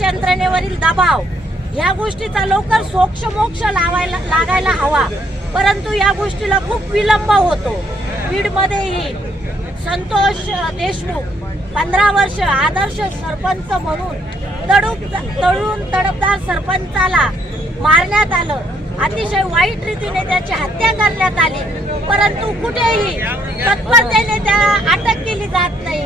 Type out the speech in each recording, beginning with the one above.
यंत्रणेवरील दबाव. या गोष्टीचा लवकर सोक्ष मोक्ष लावायला लागायला हवा. परंतु या गोष्टीला खूप विलंब होतो. बीडमध्येही संतोष देशमुख पंधरा वर्ष आदर्श सरपंच म्हणून तडूप तडून तडपदार सरपंचाला मारण्यात आलं. अतिशय वाईट रीतीने त्याची हत्या करण्यात आली. परंतु कुठेही तत्परतेने त्या अटक केली जात नाही.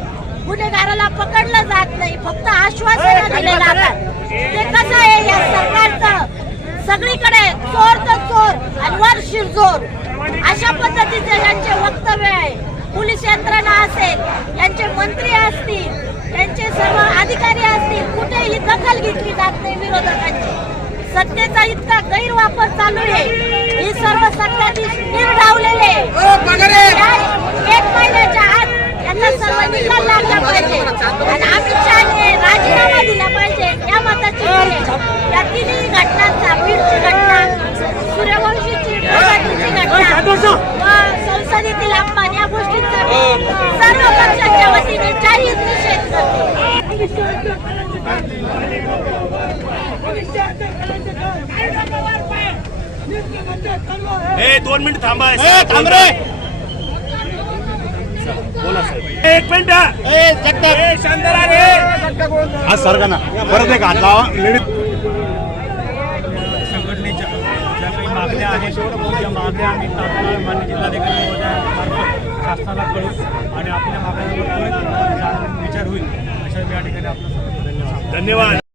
गुन्हेगाराला पकडलं जात नाही. फक्त आश्वासन दिले जातात. ते कसं आहे? या सरकारचं सगळीकडे चोर तर चोर आणि वर शिरजोर अशा पद्धतीचे यांचे वक्तव्य आहे. पोलीस यंत्रणा असेल यांचे मंत्री असतील यांचे सर्व अधिकारी असतील कुठेही दखल घेतली जात नाही विरोधकांची. सत्तेचा इतका गैरवापर चालू आहे. ही सर्व सत्ताधीश निर्डावलेले या एक महिन्याच्या आत यांना सर्व निकाल लागला पाहिजे. आणि अमित शहाने राजीनामा दिला पाहिजे या मताची. या तिन्ही घटनांचा बीडची घटना सूर्यवंशीची घटना व संसदेतील अपमान या गोष्टींचा मी सर्व ए दोन मिनिट थांबा थांब रे. बोला साहेब. एक मिनिट. राहा रे हा सरका ना परत एक हात लावा. लेडीज संघटनेच्या ज्या काही मागण्या आहेत त्या मागण्या आम्ही तात्काळ मान्य जिल्हाधिकारी महोदयांमार्फत शासनाला कळू आणि आपल्या मागण्यांवर विचार होईल अशा मी या ठिकाणी आपलं धन्यवाद. धन्यवाद.